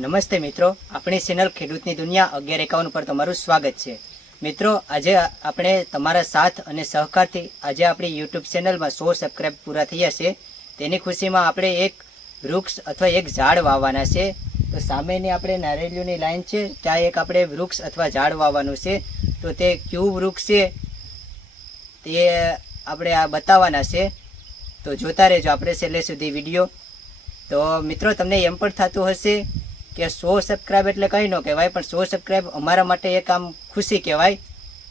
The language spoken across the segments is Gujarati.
નમસ્તે મિત્રો, આપણી ચેનલ ખેડૂતની દુનિયા અગિયાર એકાવન પર તમારું સ્વાગત છે. મિત્રો, આજે આપણે તમારા સાથ અને સહકારથી આજે આપણી યુટ્યુબ ચેનલમાં સો સબસ્ક્રાઈબ પૂરા થયા છે. તેની ખુશીમાં આપણે એક વૃક્ષ અથવા એક ઝાડ વાવવાના છે. તો સામેની આપણે નારેલીઓની લાઈન છે, ત્યાં એક આપણે વૃક્ષ અથવા ઝાડ વાવવાનું છે. તો તે કયું વૃક્ષ છે, તે આપણે આ બતાવવાના છે. તો જોતા રહેજો આપણે છેલ્લે સુધી વીડિયો. તો મિત્રો, તમને એમ પણ થતું હશે કે સો સબસ્ક્રાઈબ એટલે કંઈ ન કહેવાય, પણ સો સબસ્ક્રાઈબ અમારા માટે એક આમ ખુશી કહેવાય.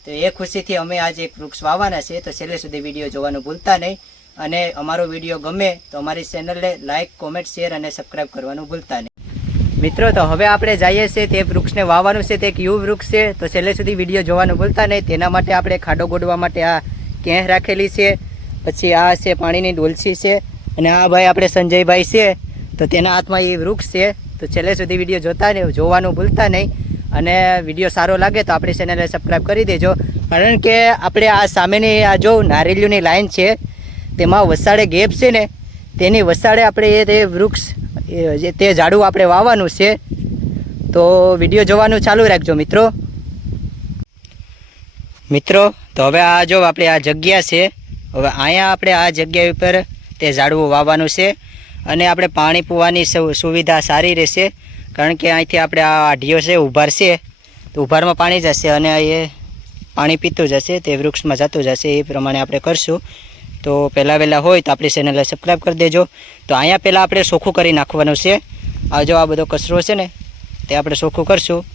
તો એ ખુશીથી અમે આજે એક વૃક્ષ વાવવાના છે તો છેલ્લે સુધી વીડિયો જોવાનું ભૂલતા નહીં. અને અમારો વીડિયો ગમે તો અમારી ચેનલને લાઇક કોમેન્ટ શેર અને સબસ્ક્રાઈબ કરવાનું ભૂલતા નહીં. મિત્રો, તો હવે આપણે જઈએ છીએ તે વૃક્ષને વાવવાનું છે, તે કયું વૃક્ષ છે. તો છેલ્લે સુધી વીડિયો જોવાનું ભૂલતા નહીં. તેના માટે આપણે ખાડો ગોડવા માટે આ કેહ રાખેલી છે. પછી આ છે પાણીની ડોલસી છે. અને આ ભાઈ આપણે સંજયભાઈ છે. તો તેના હાથમાં એ વૃક્ષ છે. તો છેલ્લે સુધી વીડિયો જોતા નહીં જોવાનું ભૂલતા નહીં. અને વીડિયો સારો લાગે તો આપણી ચેનલને સબસ્ક્રાઈબ કરી દેજો. કારણ કે આપણે આ સામેની આ જો નારેલીઓની લાઈન છે, તેમાં વસાડે ગેપ છે ને, તેની વસાડે આપણે એ તે વૃક્ષ તે ઝાડું આપણે વાવવાનું છે. તો વીડિયો જોવાનું ચાલુ રાખજો મિત્રો. મિત્રો, તો હવે આ જો આપણે આ જગ્યા છે, હવે અહીંયા આપણે આ જગ્યા ઉપર તે ઝાડવું વાવવાનું છે. અને આપણે પાણી પીવાની સુવિધા સારી રહેશે. કારણ કે અહીંથી આપણે આ આઢીઓ છે ઉભારશે તો ઉભારમાં પાણી જશે અને એ પાણી પીતું જશે, તે વૃક્ષમાં જતું જશે, એ પ્રમાણે આપણે કરશું. તો પહેલાં વહેલા હોય તો આપણી ચેનલને સબસ્ક્રાઈબ કરી દેજો. તો અહીંયા પહેલાં આપણે ચોખ્ખું કરી નાખવાનું છે. આ જો આ બધો કચરો છે ને, તે આપણે ચોખ્ખું કરશું.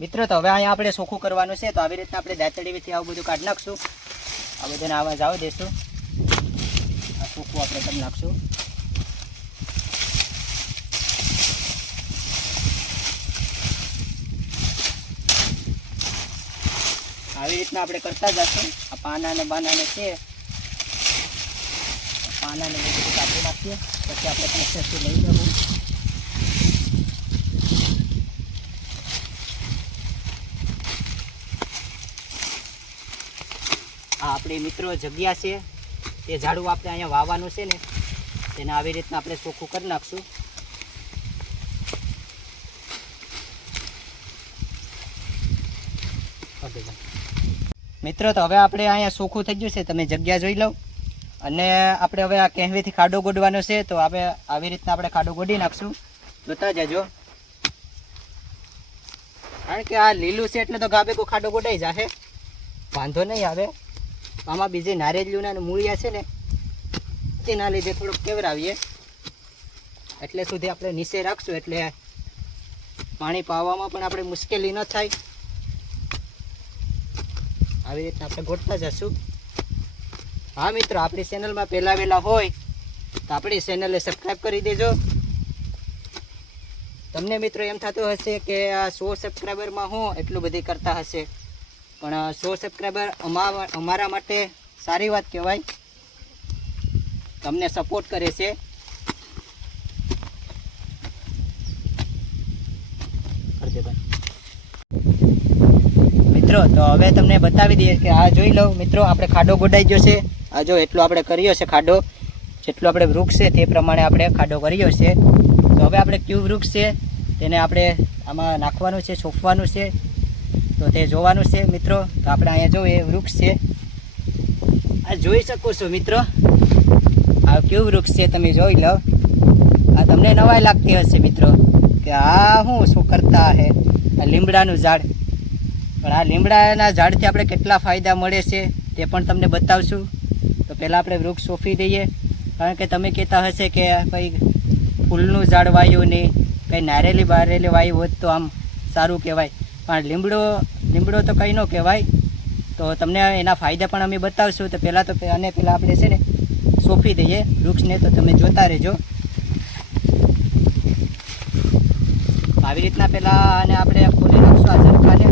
મિત્રો, તો હવે અહીંયા આપણે ચોખ્ખું કરવાનું છે, તો આવી રીતના આપણે દાંતડીથી આવું બધું કાઢી નાખશું. આ બધાને આવા જાવ દેશું. આ ચોખ્ખું આપણે કરી નાખશું. આવી રીતના આપણે કરતા જશું. આ પાના બાનાને છે. પાનાને બધું કાપી નાખીએ. પછી આપણે પ્રોસેસથી લઈ જવું. આ આપણી મિત્રો જગ્યા છે. તે ઝાડું આપણે અહીંયા વાવવાનું છે ને, તેને આવી રીતના આપણે ચોખ્ખું કરી નાખશું. મિત્રો, તો હવે આપણે અહીંયા સોખું થઈ ગયું છે. તમે જગ્યા જોઈ લો. અને આપણે હવે આ કહેવીથી ખાડો ગોડવાનો છે, તો આપણે આવી રીતના આપણે ખાડો ગોડી નાખશું. જોતા જજો. કારણ કે આ લીલું છે એટલે તો ગાબે કો ખાડો ગોડાઈ જશે વાંધો નહીં આવે. આમાં બીજી નારેલીઓના મૂળિયા છે ને, તેના લીધે થોડુંક કેવરાવીએ. એટલે સુધી આપણે નીચે રાખશું. એટલે પાણી પાવામાં પણ આપણે મુશ્કેલી ન થાય. આવી રીતના આપણે ગોઠતા જશું. હા, મિત્રો, આપણી ચેનલમાં પહેલાં વહેલા હોય તો આપણી ચેનલને સબસ્ક્રાઈબ કરી દેજો. તમને, મિત્રો, એમ થતું હશે કે આ સો સબસ્ક્રાઈબરમાં હું એટલું બધી કરતા હશે. પણ સો સબસ્ક્રાઈબર અમારા અમારા માટે સારી વાત કહેવાય. તમને સપોર્ટ કરે છે. કરજે ભાઈ. મિત્રો, તો હવે તમને બતાવી દઈએ કે આ જોઈ લો મિત્રો, આપણે ખાડો ગોડાઈ ગયો છે. આ જો એટલો આપણે કર્યો છે ખાડો, જેટલો આપણે વૃક્ષ છે તે પ્રમાણે આપણે ખાડો કર્યો છે. તો હવે આપણે ક્યુ વૃક્ષ છે તેને આપણે આમાં નાખવાનું છે, સોંપવાનું છે. તો તે જોવાનું છે, મિત્રો. તો આપણે અહીંયા જો એ વૃક્ષ છે. આ જોઈ શકો છો, મિત્રો. આ કયું વૃક્ષ છે તમે જોઈ લો. આ તમને નવાઈ લાગતી હશે, મિત્રો, કે આ શું શું કરતા હે? આ લીમડાનું ઝાડ. પણ આ લીમડાના ઝાડથી આપણે કેટલા ફાયદા મળે છે તે પણ તમને બતાવશું. તો પહેલાં આપણે વૃક્ષ સોંપી દઈએ. કારણ કે તમે કહેતા હશે કે કંઈ ફૂલનું ઝાડ વાયું નહીં. કંઈ નારેલી બારેલી વાયું હોત તો આમ સારું કહેવાય. પણ લીમડો લીમડો તો કંઈ ન કહેવાય. તો તમને એના ફાયદા પણ અમે બતાવશું. તો પહેલાં તો આને પહેલાં આપણે છે ને સોંપી દઈએ વૃક્ષને. તો તમે જોતા રહેજો. આવી રીતના પહેલાં આને આપણે ખોલી નાખશું આ ઝરખાને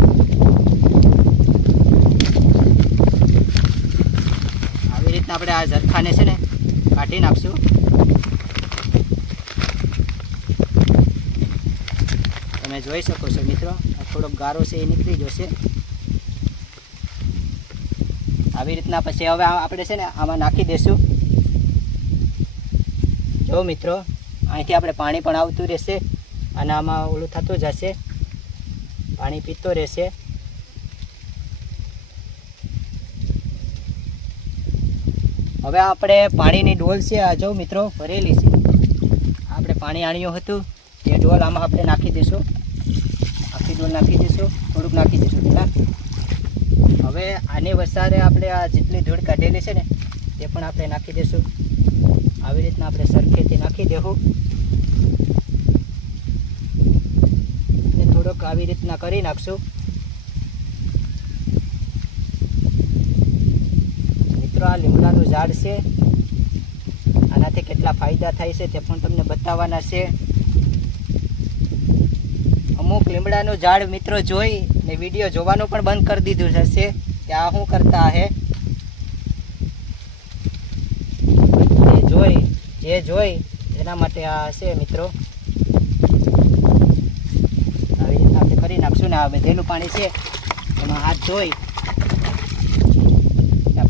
આવી રીતના આપણે આ ઝરખાને છે ને કાઢી નાખશું. તમે જોઈ શકો છો મિત્રો થોડોક ગારો છે એ નીકળી જશે. આવી રીતના પછી હવે આપણે છે ને આમાં નાખી દઈશું જો મિત્રો, અહીંથી આપણે પાણી પણ આવતું રહેશે અને આમાં ઓલું થતું જશે. પાણી પીતો રહેશે. હવે આપણે પાણીની ડોલ છે, આ જો મિત્રો, ભરેલી છે. આપણે પાણી આણ્યું હતું, એ ડોલ આમાં આપણે નાખી દઈશું. આખી ડોલ નાખી દઈશું, થોડુંક નાખી દઈશું પહેલાં. હવે આની વસારે આપણે આ જેટલી ધૂળ કાઢેલી છે ને તે પણ આપણે નાખી દઈશું. આવી રીતના આપણે સરખેથી નાખી દેવું. થોડોક આવી રીતના કરી નાખશું. મિત્રો, આ લીમડાનું ઝાડ છે. આનાથી કેટલા ફાયદા થાય છે તે પણ તમને બતાવવાના છે. અમુક લીમડાનું ઝાડ મિત્રો જોઈ ને વીડિયો જોવાનું પણ બંધ કરી દીધું હશે કે આ શું કરતા હે? જોઈ, જે જોઈ, એના માટે આ હશે મિત્રો. આવી રીતના આપણે કરી નાખશું ને આ બધેલું પાણી છે. એમાં હાથ ત્યાં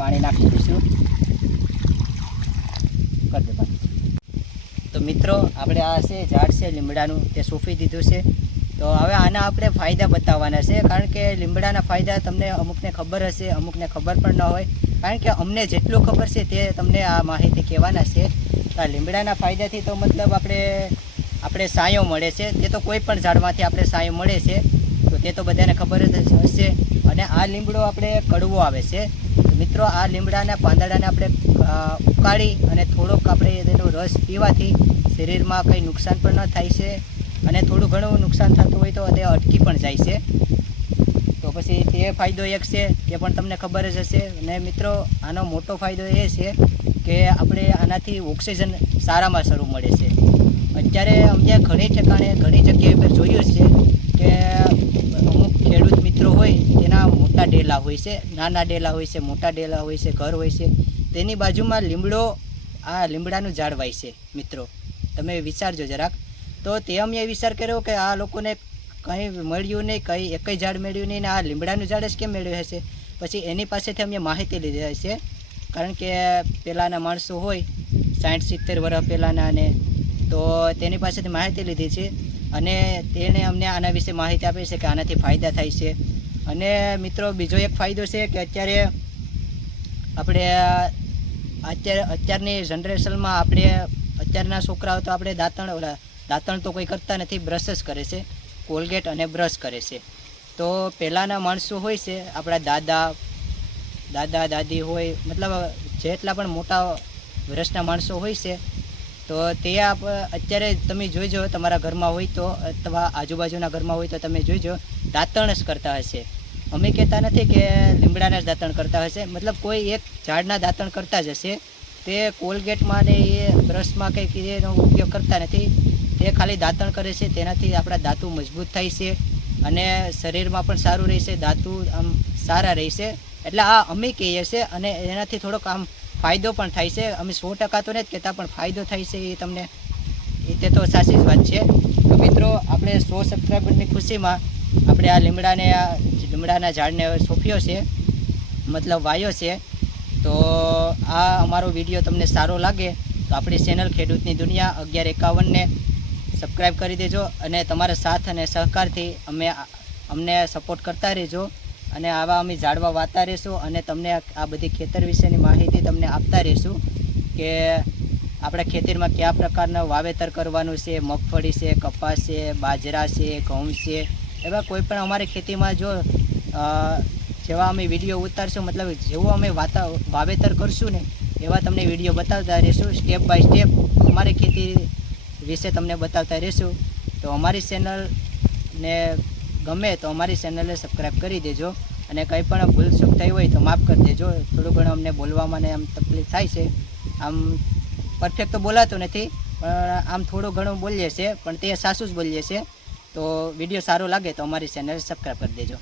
પાણી નાખી દઈશું. કરી દે તો મિત્રો, આપણે આ છે ઝાડ છે, લીમડાનું તે સૂફી દીધું છે. તો હવે આના આપણે ફાયદા બતાવવાના છે. કારણ કે લીમડાના ફાયદા તમને અમુકને ખબર હશે, અમુકને ખબર પણ ન હોય. કારણ કે અમને જેટલું ખબર છે તે તમને આ માહિતી કહેવાના છે. આ લીમડાના ફાયદાથી તો મતલબ આપણે આપણે સાયો મળે છે. તે તો કોઈ પણ ઝાડમાંથી આપણે સાયો મળે છે. તો તે તો બધાને ખબર જ હશે. અને આ લીમડો આપણે કડવો આવે છે. મિત્રો, આ લીમડાના પાંદડાને આપણે ઉકાળી અને થોડોક આપણે તેનો રસ પીવાથી શરીરમાં કંઈ નુકસાન પણ ન થાય છે અને થોડું ઘણું નુકસાન થતું હોય તો તે અટકી પણ જાય છે. તો પછી તે ફાયદો એક છે તે પણ તમને ખબર જ હશે. અને મિત્રો, આનો મોટો ફાયદો એ છે કે આપણે આનાથી ઓક્સિજન સારામાં સારું મળે છે. અત્યારે અમને ઘણી ઠેકાણે, ઘણી જગ્યાએ પર જોયું છે કે અમુક ખેડૂત મિત્રો હોય તેના મોટા ડેલા હોય છે, નાના ડેલા હોય છે, મોટા ડેલા હોય છે, ઘર હોય છે, તેની બાજુમાં લીમડો, આ લીમડાનું ઝાડ વાય છે, મિત્રો. તમે વિચારજો જરાક. તો તે અમે વિચાર કર્યો કે આ લોકોને કંઈ મળ્યું નહીં, કંઈ એકય ઝાડ મળ્યું નહીં ને આ લીમડાનું ઝાડ જ કેમ મેળવ્યું હશે? પછી એની પાસેથી અમે માહિતી લીધી હશે. કારણ કે પહેલાંના માણસો હોય, સાઠ સિત્તેર વર્ષ પહેલાંના ને, તો તેની પાસેથી માહિતી લીધી છે. અને તેણે અમને આના વિશે માહિતી આપી છે કે આનાથી ફાયદા થાય છે. અને મિત્રો, બીજો એક ફાયદો છે કે અત્યારે આપણે અત્યારે, અત્યારની જનરેશનમાં આપણે, અત્યારના છોકરાઓ તો આપણે દાંતણ દાંતણ તો કોઈ કરતા નથી, બ્રશ જ કરે છે. કોલગેટ અને બ્રશ કરે છે. તો પહેલાંના માણસો હોય છે, આપણા દાદા દાદા, દાદી હોય, મતલબ જેટલા પણ મોટા વર્ષના માણસો હોય છે તો તે આપ અત્યારે તમે જોઈજો તમારા ઘરમાં હોય તો અથવા આજુબાજુના ઘરમાં હોય તો તમે જોઈજો દાંતણ જ કરતા હશે. અમે કહેતા નથી કે લીમડાના જ દાંતણ કરતા હશે. મતલબ કોઈ એક ઝાડના દાંતણ કરતા જ હશે. તે કોલગેટમાં ને એ બ્રશમાં કંઈક એનો ઉપયોગ કરતા નથી. તે ખાલી દાંતણ કરે છે. તેનાથી આપણા દાંતું મજબૂત થાય છે અને શરીરમાં પણ સારું રહેશે. દાંતું આમ સારા રહેશે. એટલે આ અમે કહીએ છીએ અને એનાથી થોડોક આમ ફાયદો પણ થાય છે. અમે સો ટકા તો નથી કહેતા, પણ ફાયદો થાય છે એ તમને, એ તે તો સાચી જ વાત છે. તો મિત્રો, આપણે સો સબસ્ક્રાઈબરની ખુશીમાં આપણે આ લીમડાને, આ લીમડાના ઝાડને સોંપ્યો છે, મતલબ વાયો છે. તો આ અમારો વીડિયો તમને સારો લાગે તો આપણી ચેનલ ખેડૂતની દુનિયા અગિયાર એકાવનને સબસ્ક્રાઈબ કરી દેજો અને તમારા સાથ અને સહકારથી અમે અમને સપોર્ટ કરતા રહેજો. અને આવા અમે ઝાડવા વાતા રહીશું અને તમને આ બધી ખેતર વિશેની માહિતી તમને આપતા રહીશું કે આપણે ખેતરમાં કયા પ્રકારના વાવેતર કરવાનું છે, મગફળી છે, કપાસ છે, બાજરા છે, ઘઉં છે, એવા કોઈ પણ અમારી ખેતીમાં જો જેવા અમે વીડિયો ઉતારશું, મતલબ જેવું અમે વાતા વાવેતર કરશું ને, એવા તમને વીડિયો બતાવતા રહીશું, સ્ટેપ બાય સ્ટેપ અમારી ખેતી વિશે તમને બતાવતા રહીશું. તો અમારી ચેનલને ગમે તો અમારી ચેનલને સબસ્ક્રાઈબ કરી દેજો અને કંઈ પણ ભૂલ ચૂક થઈ હોય તો માફ કરી દેજો. થોડું ઘણું અમને બોલવામાં ને આમ તકલીફ થાય છે. આમ પરફેક્ટ તો બોલાતું નથી, પણ આમ થોડું ઘણું બોલીએ છીએ, પણ તે સાસુ જ બોલીએ છીએ. તો વીડિયો સારો લાગે તો અમારી ચેનલ સબસ્ક્રાઈબ કરી દેજો.